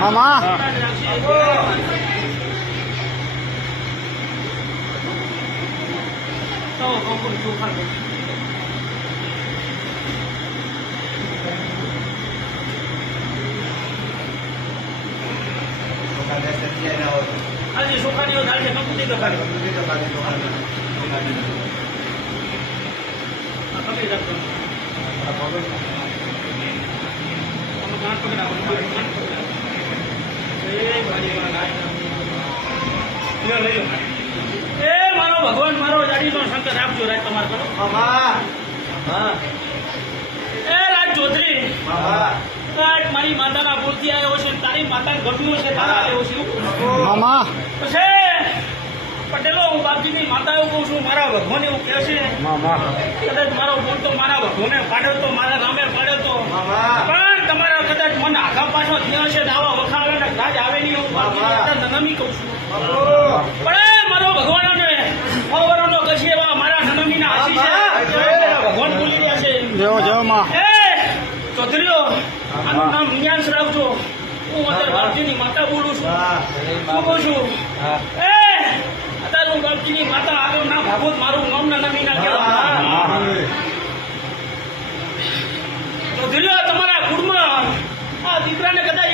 મામા આજે સોખાનીઓ ચાલશે કંપની તો ખાલી એ મારો ભગવાન મારો જાડીનો શંકર આપજો રાજ તમારે કરો એ રાજ ચૌધરી રાજ મારી માતાના ભૂલથી આવ્યો છે તારી માતા ઘટનું છે તારા આવ્યો છે મામા છે પટેલો હું બાપજીની માતા એવું કહું છું મારા ભગવાન એવું કહે છે મામા કદાચ મારો બોલ તો મારા ભગવાને પાડ્યો તો મારા નામે પાડ્યો તો પણ તમારા કદાચ મને આખા પાછો થયા છે દાવા વખાણ રાજ આવે નહીં હું બાપજીની નનમી કહું છું પણ મારો ભગવાન છે અવરોનો કશી એવા મારા નનમીના હાસી છે ભગવાન ભૂલી રહ્યા છે જેવો જેવો માં એ ચૌધરીઓ આનું નામ નિયાંશ રાખજો હું અત્યારે બાપજીની માતા બોલું છું શું કહું છું એ અત્યારે હું બાપજીની માતા આગળ ના ભાગવત મારું નામ ના નમી ના કહેવા ચૌધરીઓ તમારા કુળમાં આ દીકરાને કદાચ